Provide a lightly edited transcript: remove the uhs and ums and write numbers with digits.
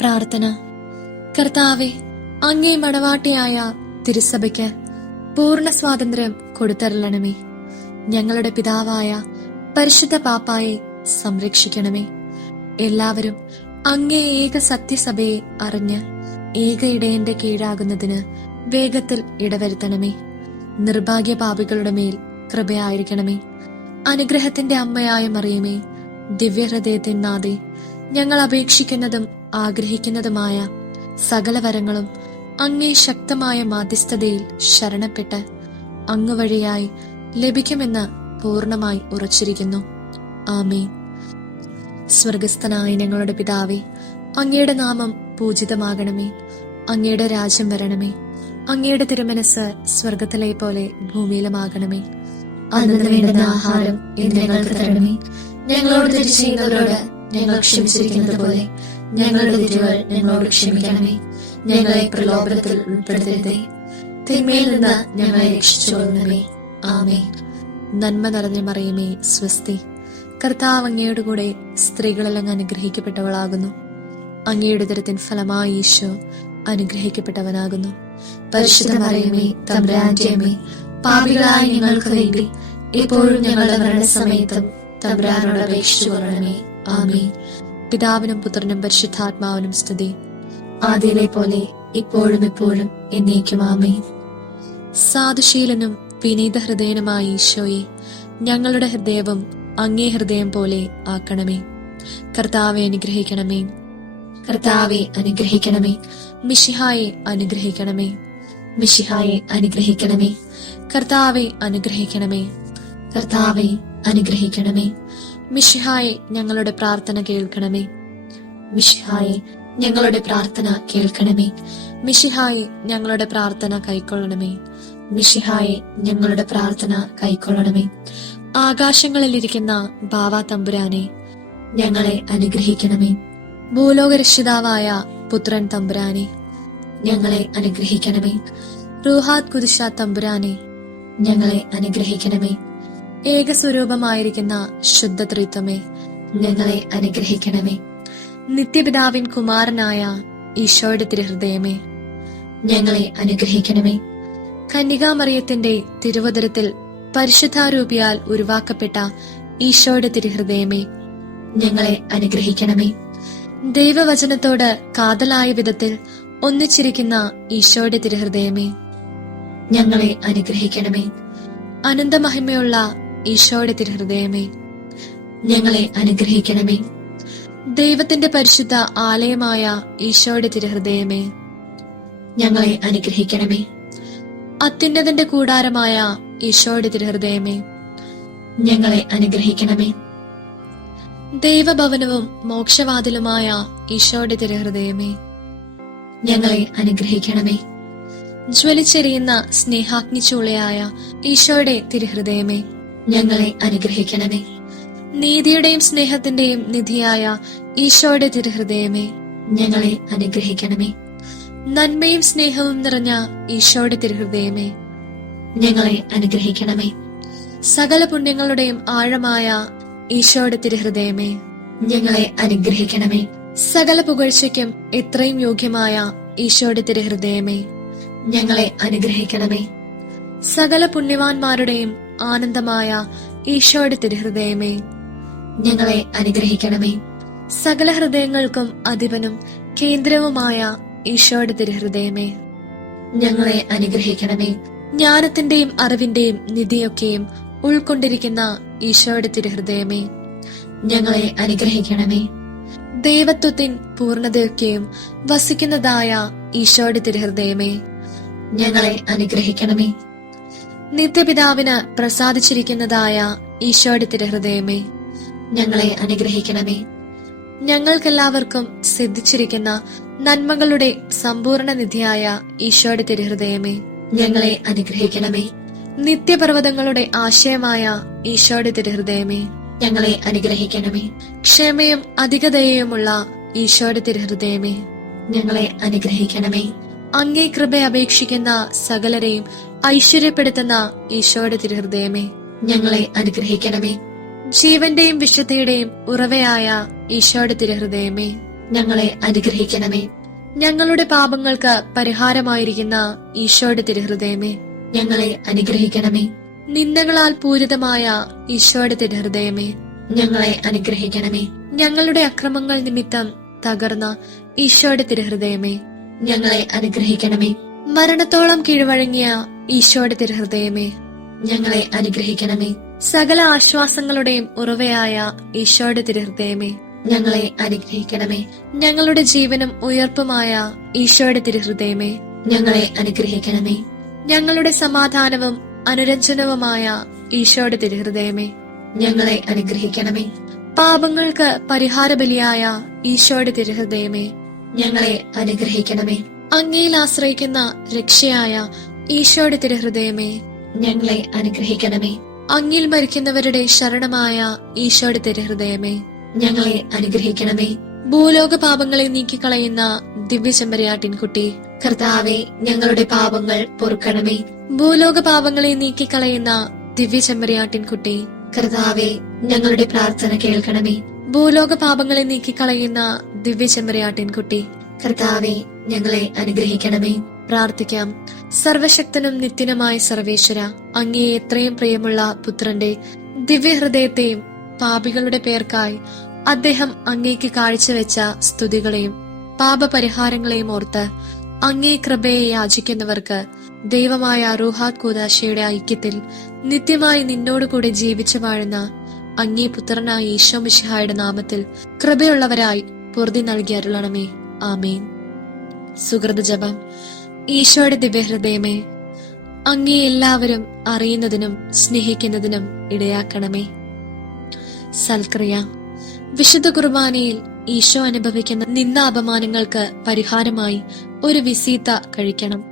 പ്രാർത്ഥന. കർത്താവെ, അങ്ങേ മണവാട്ടിയായ തിരുസഭയ്ക്ക് പൂർണ്ണ സ്വാതന്ത്ര്യം കൊടുത്തരളണമേ. ഞങ്ങളുടെ പിതാവായ പരിശുദ്ധ പാപ്പായെ സംരക്ഷിക്കണമേ. എല്ലാവരും അങ്ങേ ഏക സത്യസഭയെ അറിഞ്ഞ് ഏക ഇടയന്റെ കീഴാകുന്നതിന് വേഗത്തിൽ ഇടവരുത്തണമേ. നിർഭാഗ്യ പാപികളുടെ മേൽ കൃപയായിരിക്കണമേ. അനുഗ്രഹത്തിന്റെ അമ്മയായ മറിയമേ, ദിവ്യഹൃദയത്തിൻ നാഥേ, ഞങ്ങൾ അപേക്ഷിക്കുന്നതും ആഗ്രഹിക്കുന്നതുമായ സകല വരങ്ങളും അങ്ങേ ശക്തമായ മാധ്യസ്ഥതയിൽ ശരണപ്പെട്ട് അങ്ങ് വഴിയായി ലഭിക്കുമെന്ന് പൂർണ്ണമായി ഉറച്ചിരിക്കുന്നു. ആമേൻ. സ്വർഗസ്ഥനായ ഞങ്ങളുടെ പിതാവേ, അങ്ങയുടെ നാമം പൂജിതമാകണമേ. അങ്ങയുടെ രാജ്യം വരണമേ. അങ്ങയുടെ തിരുമനസ് സ്വർഗത്തിലെ പോലെ ഭൂമിയിലുമാകണമേ. അന്നു വേണ്ടുന്ന ആഹാരം ഇന്ന് ഞങ്ങൾക്ക് തരണമേ. ഞങ്ങളോട് തെറ്റ് ചെയ്യുന്നവരോട് ഞങ്ങൾ ക്ഷമിച്ചിരിക്കുന്നത് പോലെ ഞങ്ങളുടെ തെറ്റുകൾ ഞങ്ങളോട് ക്ഷമിക്കണമേ. ഞങ്ങളെ പ്രലോഭനത്തിൽ ഉൾപ്പെടുത്തരുതേ, തിന്മയിൽ നിന്ന് ഞങ്ങളെ രക്ഷിച്ചുകൊള്ളണമേ. ആമേൻ. നന്മ നിറഞ്ഞ മറിയമേ, സ്വസ്തി. കർത്താവ് അങ്ങയുടെ കൂടെ സ്ത്രീകളിൽ അങ്ങ് അനുഗ്രഹിക്കപ്പെട്ടവളാകുന്നു. അങ്ങയുടെ ഉദരത്തിൻ ഫലമായി ഈശോ അനുഗ്രഹിക്കപ്പെട്ടവനാകുന്നു. പരിശുദ്ധ മറിയമേ, തമ്പുരാന്റെ അമ്മേ, പാപികളായ ഞങ്ങൾക്ക് വേണ്ടി ഇപ്പോഴും ഞങ്ങളുടെ മരണസമയത്തും തമ്പുരാനോട് അപേക്ഷിച്ചു കൊള്ളണമേ. ആമേൻ. പിതാവിനും പുത്രനും പരിശുദ്ധാത്മാവിനും സ്തുതി. ആദിയിലെ പോലെ ഇപ്പോഴും എപ്പോഴും എന്നേക്കും. ആമേൻ. സാധുശീലനും വിനീത ഹൃദയനുമായ ഈശോയെ, ഞങ്ങളുടെ ഹൃദയവും അങ്ങേ ഹൃദയം പോലെ ആക്കണമേ. കർത്താവെ അനുഗ്രഹിക്കണമേ. കർത്താവെ അനുഗ്രഹിക്കണമേ. മിശിഹായെ അനുഗ്രഹിക്കണമേ. മിശിഹായെ അനുഗ്രഹിക്കണമേ. കർത്താവെ അനുഗ്രഹിക്കണമേ. കർത്താവെ അനുഗ്രഹിക്കണമേ. മിശിഹായെ ഞങ്ങളുടെ പ്രാർത്ഥന കേൾക്കണമേ. മിശിഹായെ ഞങ്ങളുടെ പ്രാർത്ഥന കേൾക്കണമേ. മിശിഹായെ ഞങ്ങളുടെ പ്രാർത്ഥന കൈക്കൊള്ളണമേ. മിശിഹായെ ഞങ്ങളുടെ പ്രാർത്ഥന കൈക്കൊള്ളണമേ. ആകാശങ്ങളിലിരിക്കുന്ന ബാവാ തമ്പുരാനെ, ഞങ്ങളെ അനുഗ്രഹിക്കണമേ. ഭൂലോകരക്ഷിതാവായ പുത്രൻ തമ്പുരാനെ, ഞങ്ങളെ അനുഗ്രഹിക്കണമേ. റൂഹാത് കുദിശ തമ്പുരാനെ, ഞങ്ങളെ അനുഗ്രഹിക്കണമേ. ഏകസ്വരൂപമായിരിക്കുന്ന ശുദ്ധ ത്രിത്വമേ, ഞങ്ങളെ അനുഗ്രഹിക്കണമേ. നിത്യപിതാവിൻ കുമാരനായ ഈശോയുടെ തിരുഹൃദയമേ, ഞങ്ങളെ അനുഗ്രഹിക്കണമേ. കന്യകാമറിയത്തിന്റെ തിരുവദരത്തിൽ പരിശുദ്ധാരൂപിയാൽ ഉരുവാക്കപ്പെട്ട ഈശോയുടെ തിരുഹൃദയമേ, ഞങ്ങളെ അനുഗ്രഹിക്കണമേ. ദൈവവചനത്തോട് കാതലായ വിധത്തിൽ ഒന്നിച്ചിരിക്കുന്ന ഈശോയുടെ തിരുഹൃദയമേ, ഞങ്ങളെ അനുഗ്രഹിക്കണമേ. അനന്തമഹിമയുള്ള ഈശോയുടെ തിരുഹൃദയമേ, ഞങ്ങളെ അനുഗ്രഹിക്കണമേ. ദൈവത്തിന്റെ പരിശുദ്ധ ആലയമായ ഈശോയുടെ തിരുഹൃദയമേ, ഞങ്ങളെ അനുഗ്രഹിക്കണമേ. അത്യുന്നതന്റെ കൂടാരമായ ഈശോയുടെ തിരുഹൃദയമേ, ഞങ്ങളെ അനുഗ്രഹിക്കണമേ. ദൈവഭവനവും മോക്ഷവാതിലുമായ ഈശോയുടെ തിരുഹൃദയമേ, ഞങ്ങളെ അനുഗ്രഹിക്കണമേ. ജ്വലിച്ചെരിയുന്ന സ്നേഹാഗ്നിച്ചൂളയായ ഈശോയുടെ തിരുഹൃദയമേ, ഞങ്ങളെ അനുഗ്രഹിക്കണമേ. നീതിയുടെയും സ്നേഹത്തിന്റെയും നിധിയായ ഈശോയുടെ തിരുഹൃദയമേ, ഞങ്ങളെ അനുഗ്രഹിക്കണമേ. നന്മയും സ്നേഹവും നിറഞ്ഞ ഈശോയുടെ തിരുഹൃദയമേ, ഞങ്ങളെ അനുഗ്രഹിക്കണമേ. സകല പുണ്യങ്ങളുടെയും ആഴമായ ഈശോയുടെ തിരുഹൃദയമേ, ഞങ്ങളെ അനുഗ്രഹിക്കണമേ. സകല പുകഴ്ചയ്ക്കും എത്രയും യോഗ്യമായ ഈശോയുടെ തിരുഹൃദയമേ, ഞങ്ങളെ അനുഗ്രഹിക്കണമേ. സകല പുണ്യവാന്മാരുടെയും ആനന്ദമായ ഈശോയുടെ തിരുഹൃദയമേ, ഞങ്ങളെ അനുഗ്രഹിക്കണമേ. സകല ഹൃദയങ്ങൾക്കും അധിപനും കേന്ദ്രവുമായ ഈശോയുടെ തിരുഹൃദയമേ, ഞങ്ങളെ അനുഗ്രഹിക്കണമേ. ജ്ഞാനത്തിന്റെയും അറിവിന്റെയും നിധിയൊക്കെയും ഉൾക്കൊണ്ടിരിക്കുന്ന ഈശോയുടെ തിരുഹൃദയമേ, ഞങ്ങളെ അനുഗ്രഹിക്കണമേ. ദൈവത്വത്തിൻ പൂർണ്ണതയൊക്കെയും വസിക്കുന്നതായ ഈശോയുടെ തിരുഹൃദയമേ, ഞങ്ങളെ അനുഗ്രഹിക്കണമേ. നിത്യപിതാവിന് പ്രസാദിച്ചിരിക്കുന്നതായ ഈശോയുടെ തിരുഹൃദയമേ, ഞങ്ങളെ അനുഗ്രഹിക്കണമേ. ഞങ്ങൾക്കെല്ലാവർക്കും സിദ്ധിച്ചിരിക്കുന്ന നന്മകളുടെ സമ്പൂർണ്ണ നിധിയായ ഈശോയുടെ തിരുഹൃദയമേ, ഞങ്ങളെ അനുഗ്രഹിക്കണമേ. നിത്യപർവ്വതങ്ങളുടെ ആശയമായ ഈശോയുടെ തിരുഹൃദയമേ, ഞങ്ങളെ അനുഗ്രഹിക്കണമേ. ക്ഷമയും അധികതയുമുള്ള ഈശോയുടെ തിരുഹൃദയമേ, ഞങ്ങളെ അനുഗ്രഹിക്കണമേ. അങ്ങേ കൃപ അപേക്ഷിക്കുന്ന സകലരെയും ഐശ്വര്യപ്പെടുത്തുന്ന ഈശോയുടെ തിരുഹൃദയമേ, ഞങ്ങളെ അനുഗ്രഹിക്കണമേ. ജീവന്റെയും വിശുദ്ധിയുടെയും ഉറവയായ ഈശോയുടെ തിരുഹൃദയമേ, ഞങ്ങളെ അനുഗ്രഹിക്കണമേ. ഞങ്ങളുടെ പാപങ്ങൾക്ക് പരിഹാരമായിരിക്കുന്ന ഈശോയുടെ തിരുഹൃദയമേ, ഞങ്ങളെ അനുഗ്രഹിക്കണമേ. നിന്ദകളാൽ പൂരിതമായ ഈശോയുടെ തിരുഹൃദയമേ, ഞങ്ങളെ അനുഗ്രഹിക്കണമേ. ഞങ്ങളുടെ അക്രമങ്ങൾ നിമിത്തം തകർന്ന ഈശോയുടെ തിരുഹൃദയമേ, ഞങ്ങളെ അനുഗ്രഹിക്കണമേ. മരണത്തോളം കീഴ്വഴങ്ങിയ ഈശോയുടെ തിരുഹൃദയമേ, ഞങ്ങളെ അനുഗ്രഹിക്കണമേ. സകല ആശ്വാസങ്ങളുടെയും ഉറവയായ ഈശോയുടെ തിരുഹൃദയമേ, ഞങ്ങളെ അനുഗ്രഹിക്കണമേ. ഞങ്ങളുടെ ജീവനും ഉയർപ്പുമായ ഈശോയുടെ തിരുഹൃദയമേ, ഞങ്ങളെ അനുഗ്രഹിക്കണമേ. ഞങ്ങളുടെ സമാധാനവും അനുരഞ്ജനവുമായ ഈശോയുടെ തിരുഹൃദയമേ, ഞങ്ങളെ അനുഗ്രഹിക്കണമേ. പാപങ്ങൾക്ക് പരിഹാര ബലിയായ ഈശോയുടെ തിരുഹൃദയമേ, ഞങ്ങളെ അനുഗ്രഹിക്കണമേ. അങ്ങയിൽ ആശ്രയിക്കുന്ന രക്ഷയായ ഈശോയുടെ തിരുഹൃദയമേ, ഞങ്ങളെ അനുഗ്രഹിക്കണമേ. അങ്ങിൽ മരിക്കുന്നവരുടെ ശരണമായ ഈശോയുടെ തിരുഹൃദയമേ, ഞങ്ങളെ അനുഗ്രഹിക്കണമേ. ഭൂലോക പാപങ്ങളെ നീക്കിക്കളയുന്ന ദിവ്യചെമ്മരിയാട്ടിൻകുട്ടി, കർത്താവെ, ഞങ്ങളുടെ പാപങ്ങൾ പൊറുക്കണമേ. ഭൂലോക പാപങ്ങളെ നീക്കിക്കളയുന്ന ദിവ്യചെമ്മരിയാട്ടിൻകുട്ടി, കർത്താവെ, ഞങ്ങളുടെ പ്രാർത്ഥന കേൾക്കണമേ. ഭൂലോക പാപങ്ങളെ നീക്കിക്കളയുന്ന ദിവ്യചെമ്മരിയാട്ടിൻകുട്ടി, കർത്താവെ, ഞങ്ങളെ അനുഗ്രഹിക്കണമേ. പ്രാർത്ഥിക്കാം. സർവശക്തനും നിത്യനുമായ സർവേശ്വര, അങ്ങേ എത്രയും പ്രിയമുള്ള പുത്രന്റെ ദിവ്യഹൃദയത്തെയും പാപികളുടെ പേർക്കായി അദ്ദേഹം അങ്ങേക്ക് കാഴ്ചവെച്ച സ്തുതികളെയും പാപപരിഹാരങ്ങളെയും ഓർത്ത് അങ്ങേ കൃപയെ യാചിക്കുന്നവർക്ക് ദൈവമായ റൂഹാത് കൂദാശയുടെ ഐക്യത്തിൽ നിത്യമായി നിന്നോടുകൂടെ ജീവിച്ചു വാഴുന്ന അങ്ങേ പുത്രനായ ഈശോ മിശിഹായുടെ നാമത്തിൽ കൃപയുള്ളവരായി പൊറുതി നൽകി അരുളണമേ. ആമേൻ. സുഹൃത ജപം. ഈശോയുടെ ദിവ്യഹൃദയമേ, അങ്ങേ എല്ലാവരും അറിയുന്നതിനും സ്നേഹിക്കുന്നതിനും ഇടയാക്കണമേ. സൽക്രിയ. വിശുദ്ധ കുർബാനയിൽ ഈശോ അനുഭവിക്കുന്ന നിന്ദ അപമാനങ്ങൾക്ക് പരിഹാരമായി ഒരു വിസീത്ത കഴിക്കണം.